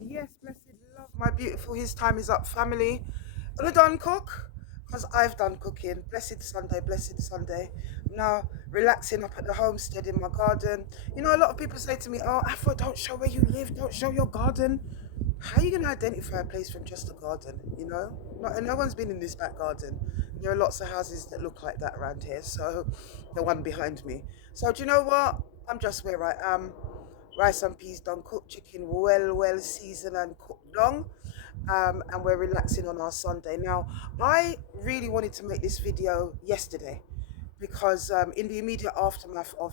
Yes, blessed love, my beautiful His Time Is Up family. Are you done cook? Because I've done cooking. Blessed Sunday, blessed Sunday. I'm now relaxing up at the homestead in my garden. You know, a lot of people say to me, "Oh, Afro, don't show where you live, don't show your garden." How are you going to identify a place from just a garden? No one's been in this back garden. There are lots of houses that look like that around here. So, the one behind me. So, do you know what? I'm just where I am. Rice and peas done cooked, chicken well seasoned and cooked long, and we're relaxing on our Sunday. Now, I really wanted to make this video yesterday because in the immediate aftermath of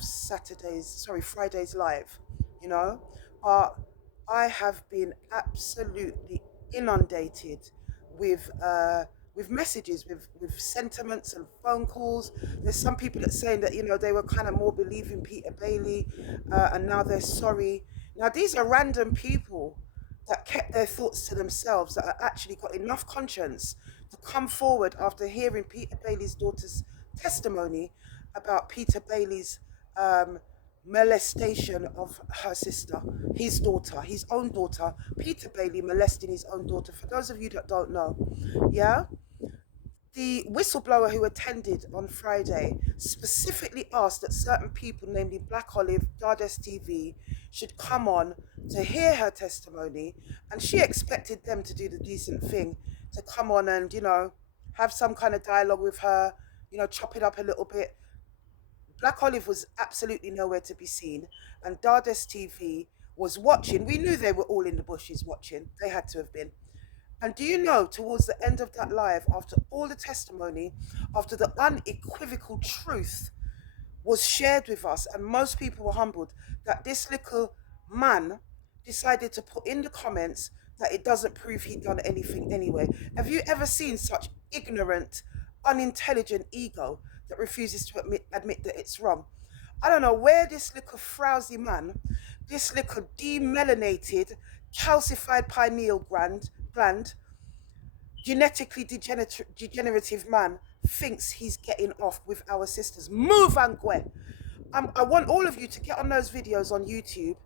Friday's live, you know, but I have been absolutely inundated with messages, with sentiments and phone calls. There's some people that saying that they were kind of more believing Peter Bailey, and now they're sorry. Now these are random people that kept their thoughts to themselves, that actually got enough conscience to come forward after hearing Peter Bailey's daughter's testimony about Peter Bailey's um, molestation of her sister, his daughter, his own daughter, Peter Bailey molesting his own daughter. For those of you that don't know, yeah, the whistleblower who attended on Friday specifically asked that certain people, namely Black Olive, Dades TV, should come on to hear her testimony, and she expected them to do the decent thing, to come on and have some kind of dialogue with her, chop it up a little bit. Black Olive was absolutely nowhere to be seen, and Dades TV was watching. We knew they were all in the bushes watching. They had to have been. And do you know, towards the end of that live, after all the testimony, after the unequivocal truth was shared with us, and most people were humbled, that this little man decided to put in the comments that it doesn't prove he'd done anything anyway. Have you ever seen such ignorant, unintelligent ego that refuses to admit that it's wrong? I don't know where this little frowsy man, this little demelanated, calcified pineal gland, genetically degenerative man thinks he's getting off with our sisters. Move, Angwe. I want all of you to get on those videos on YouTube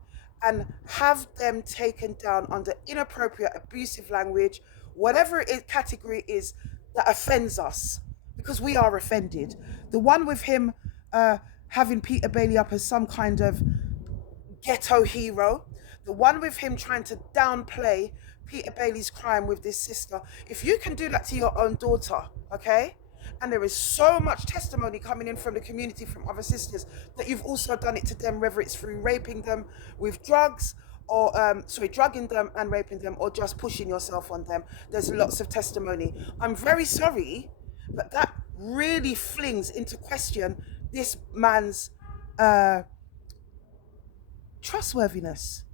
and have them taken down under inappropriate, abusive language, whatever category is that offends us, because we are offended. The one with him having Peter Bailey up as some kind of ghetto hero, the one with him trying to downplay Peter Bailey's crime with this sister. If you can do that to your own daughter, okay? And there is so much testimony coming in from the community, from other sisters, that you've also done it to them, whether it's through raping them with drugs, or drugging them and raping them, or just pushing yourself on them. There's lots of testimony. I'm very sorry, but that really flings into question this man's uh, trustworthiness,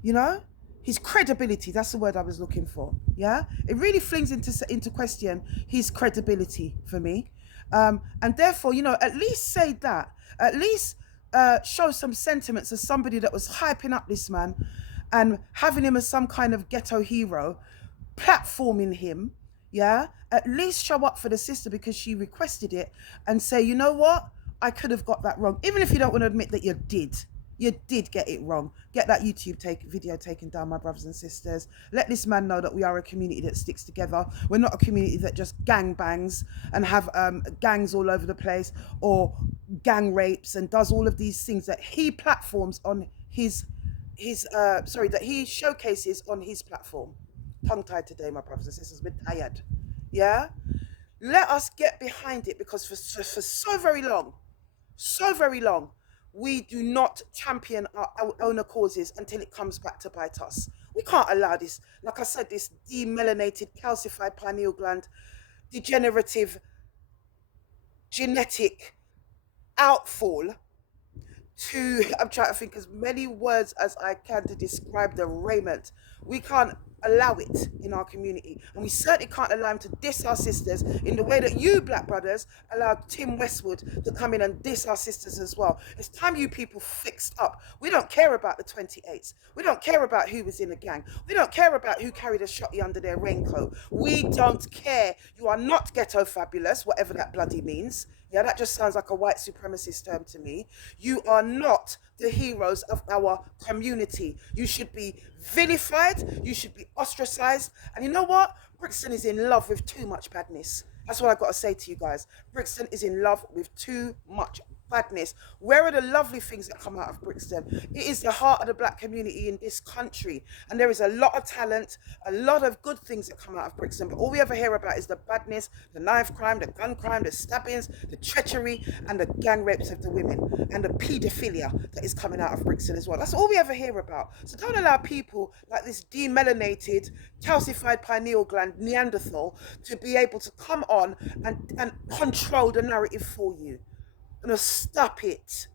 you know? His credibility, that's the word I was looking for. Yeah? It really flings into question his credibility for me. And therefore, at least say that. At least show some sentiments as somebody that was hyping up this man and having him as some kind of ghetto hero, platforming him. Yeah? At least show up for the sister because she requested it, and say, you know what? I could have got that wrong. Even if you don't want to admit that you did. You did get it wrong. Get that video taken down, my brothers and sisters. Let this man know that we are a community that sticks together. We're not a community that just gang bangs and have gangs all over the place, or gang rapes and does all of these things that he platforms on that he showcases on his platform. Tongue tied today, my brothers and sisters. We're tired. Yeah? Let us get behind it, because for so very long, we do not champion our own causes until it comes back to bite us. We can't allow this, like I said, this demelanated, calcified pineal gland, degenerative, genetic outfall to, I'm trying to think as many words as I can to describe the raiment. We can't allow it in our community. And we certainly can't allow him to diss our sisters in the way that you, black brothers, allowed Tim Westwood to come in and diss our sisters as well. It's time you people fixed up. We don't care about the 28s. We don't care about who was in a gang. We don't care about who carried a shotty under their raincoat. We don't care. You are not ghetto fabulous, whatever that bloody means. Yeah, that just sounds like a white supremacist term to me. You are not the heroes of our community. You should be vilified, you should be ostracized. And you know what? Brixton is in love with too much badness. That's what I got to say to you guys. Brixton is in love with too much badness. Where are the lovely things that come out of Brixton? It is the heart of the black community in this country. And there is a lot of talent, a lot of good things that come out of Brixton. But all we ever hear about is the badness, the knife crime, the gun crime, the stabbings, the treachery, and the gang rapes of the women, and the paedophilia that is coming out of Brixton as well. That's all we ever hear about. So don't allow people like this demelanated, calcified pineal gland Neanderthal to be able to come on and control the narrative for you. Gonna stop it.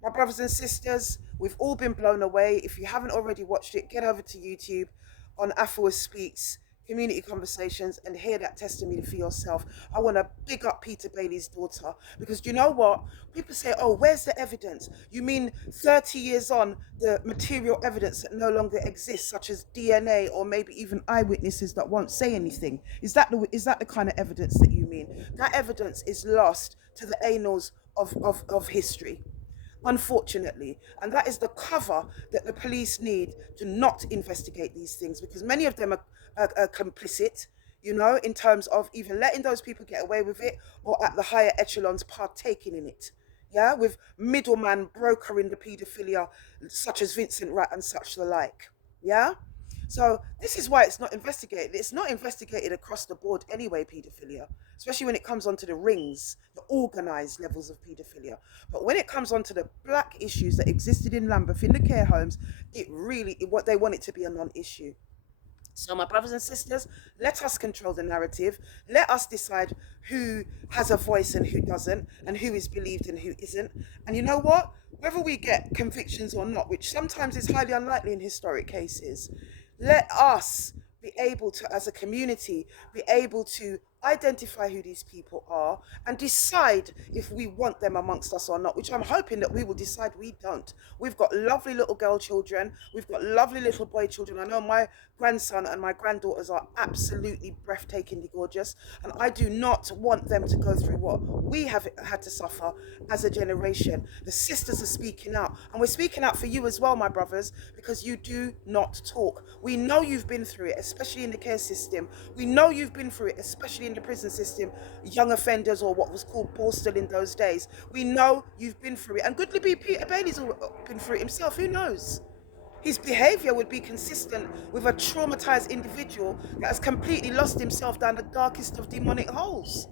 My brothers and sisters, we've all been blown away. If you haven't already watched it, get over to YouTube on Afua Speaks Community Conversations and hear that testimony for yourself. I want to big up Peter Bailey's daughter, because do you know what? People say, oh, where's the evidence? You mean 30 years on, the material evidence that no longer exists, such as DNA or maybe even eyewitnesses that won't say anything? Is that the kind of evidence that you mean? That evidence is lost to the annals of history, unfortunately. And that is the cover that the police need to not investigate these things, because many of them are complicit, you know, in terms of either letting those people get away with it or at the higher echelons partaking in it. Yeah, with middleman brokering the paedophilia, such as Vincent Rat and such the like. Yeah. So this is why it's not investigated. It's not investigated across the board anyway, paedophilia, especially when it comes onto the rings, the organised levels of paedophilia. But when it comes onto the black issues that existed in Lambeth in the care homes, what they want it to be a non-issue. So, my brothers and sisters, let us control the narrative. Let us decide who has a voice and who doesn't, and who is believed and who isn't. And you know what? Whether we get convictions or not, which sometimes is highly unlikely in historic cases, let us be able to, as a community, be able to identify who these people are and decide if we want them amongst us or not, which I'm hoping that we will decide we don't. We've got lovely little girl children, we've got lovely little boy children. I know my grandson and my granddaughters are absolutely breathtakingly gorgeous, and I do not want them to go through what we have had to suffer as a generation. The sisters are speaking out, and we're speaking out for you as well, my brothers, because you do not talk. We know you've been through it, especially in the care system. We know you've been through it, especially in the prison system, young offenders, or what was called Borstal in those days. We know you've been through it, and goodly be Peter Bailey's been through it himself. Who knows? His behaviour would be consistent with a traumatized individual that has completely lost himself down the darkest of demonic holes.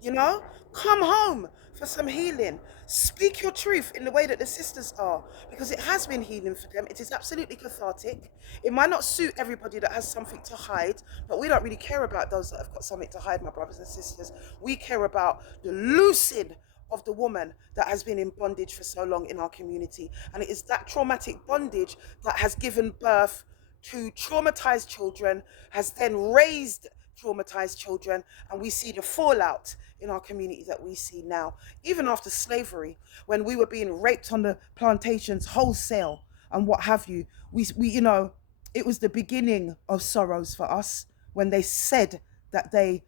You know, come home for some healing. Speak your truth in the way that the sisters are, because it has been healing for them. It is absolutely cathartic. It might not suit everybody that has something to hide, but we don't really care about those that have got something to hide, my brothers and sisters. We care about the loosing of the woman that has been in bondage for so long in our community. And it is that traumatic bondage that has given birth to traumatized children, has then raised traumatized children, and we see the fallout in our community that we see now. Even after slavery, when we were being raped on the plantations wholesale and what have you, we you know, it was the beginning of sorrows for us when they said that they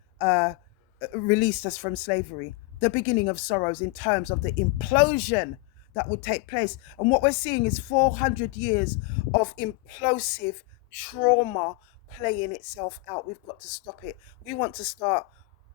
released us from slavery. The beginning of sorrows in terms of the implosion that would take place. And what we're seeing is 400 years of implosive trauma playing itself out. We've got to stop it. We want to start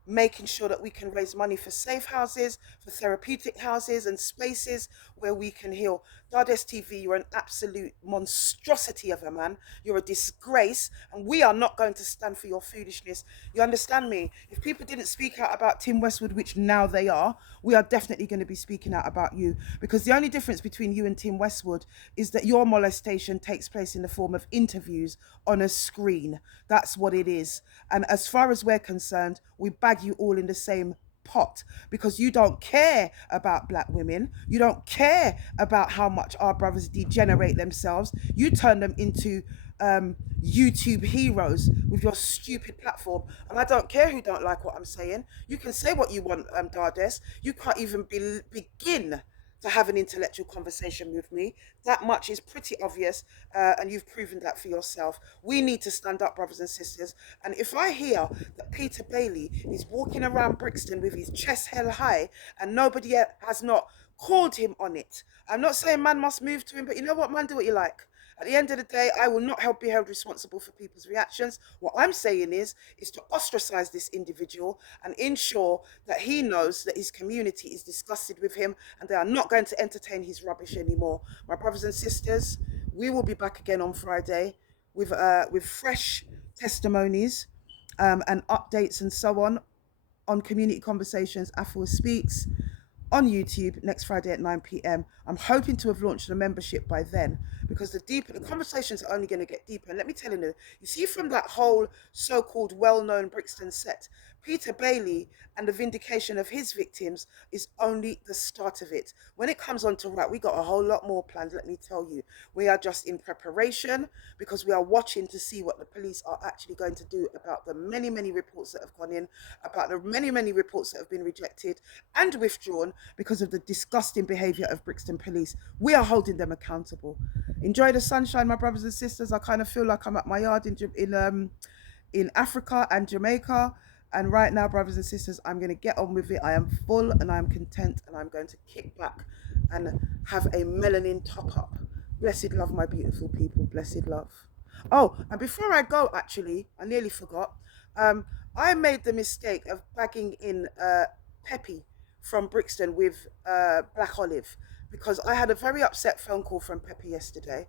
making sure that we can raise money for safe houses, for therapeutic houses and spaces where we can heal. Dades TV, you're an absolute monstrosity of a man. You're a disgrace, and we are not going to stand for your foolishness. You understand me? If people didn't speak out about Tim Westwood, which now they are, we are definitely going to be speaking out about you, because the only difference between you and Tim Westwood is that your molestation takes place in the form of interviews on a screen. That's what it is. And as far as we're concerned, we bag you all in the same pot, because you don't care about black women. You don't care about how much our brothers degenerate themselves. You turn them into YouTube heroes with your stupid platform. And I don't care who don't like what I'm saying. You can say what you want, Dades. You can't even begin to have an intellectual conversation with me. That much is pretty obvious, and you've proven that for yourself. We need to stand up, brothers and sisters. And if I hear that Peter Bailey is walking around Brixton with his chest held high and nobody has not called him on it. I'm not saying man must move to him, but you know what, man, do what you like. At the end of the day, I will not be held responsible for people's reactions. What I'm saying is to ostracize this individual and ensure that he knows that his community is disgusted with him and they are not going to entertain his rubbish anymore. My brothers and sisters, we will be back again on Friday with fresh testimonies and updates and so on Community Conversations. Afua Speaks on YouTube next Friday at 9 p.m. I'm hoping to have launched a membership by then, because the conversations are only going to get deeper. And let me tell you see, from that whole so-called well-known Brixton set, Peter Bailey and the vindication of his victims is only the start of it. When it comes on to rap, we got a whole lot more planned, let me tell you. We are just in preparation because we are watching to see what the police are actually going to do about the many, many reports that have gone in, about the many, many reports that have been rejected and withdrawn because of the disgusting behaviour of Brixton police. We are holding them accountable. Enjoy the sunshine, my brothers and sisters. I kind of feel like I'm at my yard in Africa and Jamaica. And right now, brothers and sisters, I'm going to get on with it. I am full and I'm content, and I'm going to kick back and have a melanin top up. Blessed love, my beautiful people. Blessed love. Oh, and before I go, actually, I nearly forgot. I made the mistake of bagging in Peppy from Brixton with Black Olive, because I had a very upset phone call from Peppy yesterday.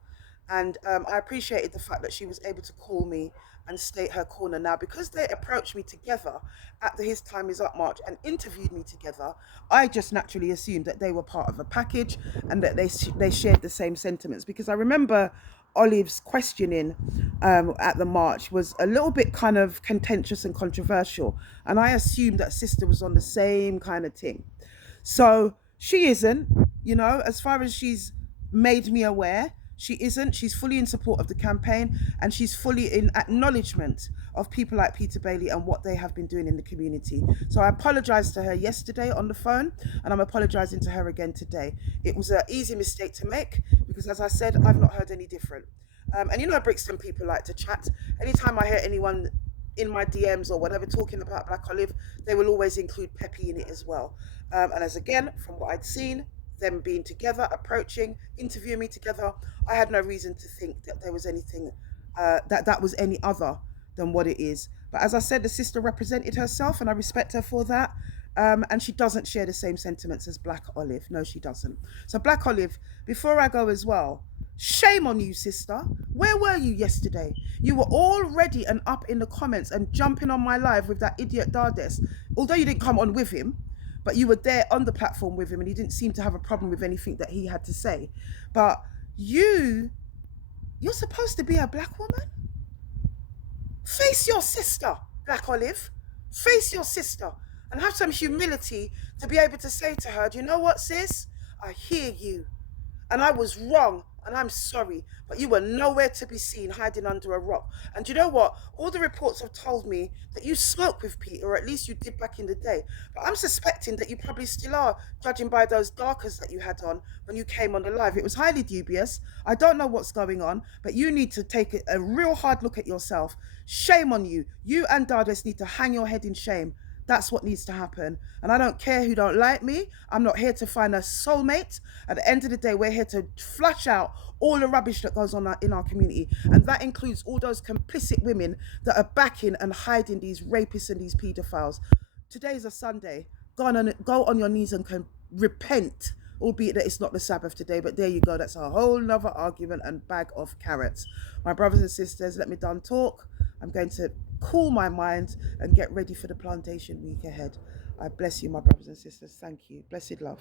And I appreciated the fact that she was able to call me and state her corner. Now, because they approached me together at the His Time Is Up march and interviewed me together, I just naturally assumed that they were part of a package and that they shared the same sentiments. Because I remember Olive's questioning at the march was a little bit kind of contentious and controversial. And I assumed that sister was on the same kind of thing. So she isn't, as far as she's made me aware. She isn't. She's fully in support of the campaign, and she's fully in acknowledgement of people like Peter Bailey and what they have been doing in the community. So I apologized to her yesterday on the phone, and I'm apologizing to her again today. It was an easy mistake to make because, as I said, I've not heard any different. And Brixton people like to chat. Anytime I hear anyone in my DMs or whatever talking about Black Olive, they will always include Peppy in it as well. And as again, from what I'd seen, them being together, approaching, interviewing me together, I had no reason to think that there was anything that was any other than what it is. But as I said, the sister represented herself, and I respect her for that. And she doesn't share the same sentiments as Black Olive. No, she doesn't. So Black Olive, before I go as well, shame on you, sister. Where were you yesterday? You were all ready and up in the comments and jumping on my live with that idiot Dardes. Although you didn't come on with him, but you were there on the platform with him and he didn't seem to have a problem with anything that he had to say. But you're supposed to be a black woman. Face your sister, Black Olive. Face your sister and have some humility to be able to say to her, do you know what, sis? I hear you. And I was wrong, and I'm sorry, but you were nowhere to be seen hiding under a rock. And you know what? All the reports have told me that you smoke with Peter, or at least you did back in the day. But I'm suspecting that you probably still are, judging by those darkers that you had on when you came on the live. It was highly dubious. I don't know what's going on, but you need to take a real hard look at yourself. Shame on you. You and Dardes need to hang your head in shame. That's what needs to happen. And I don't care who don't like me. I'm not here to find a soulmate. At the end of the day, we're here to flush out all the rubbish that goes on in our community. And that includes all those complicit women that are backing and hiding these rapists and these paedophiles. Today is a Sunday. Go on your knees and repent, albeit that it's not the Sabbath today. But there you go. That's a whole nother argument and bag of carrots. My brothers and sisters, let me done talk. I'm going to cool my mind and get ready for the plantation week ahead. I bless you, my brothers and sisters. Thank you. Blessed love.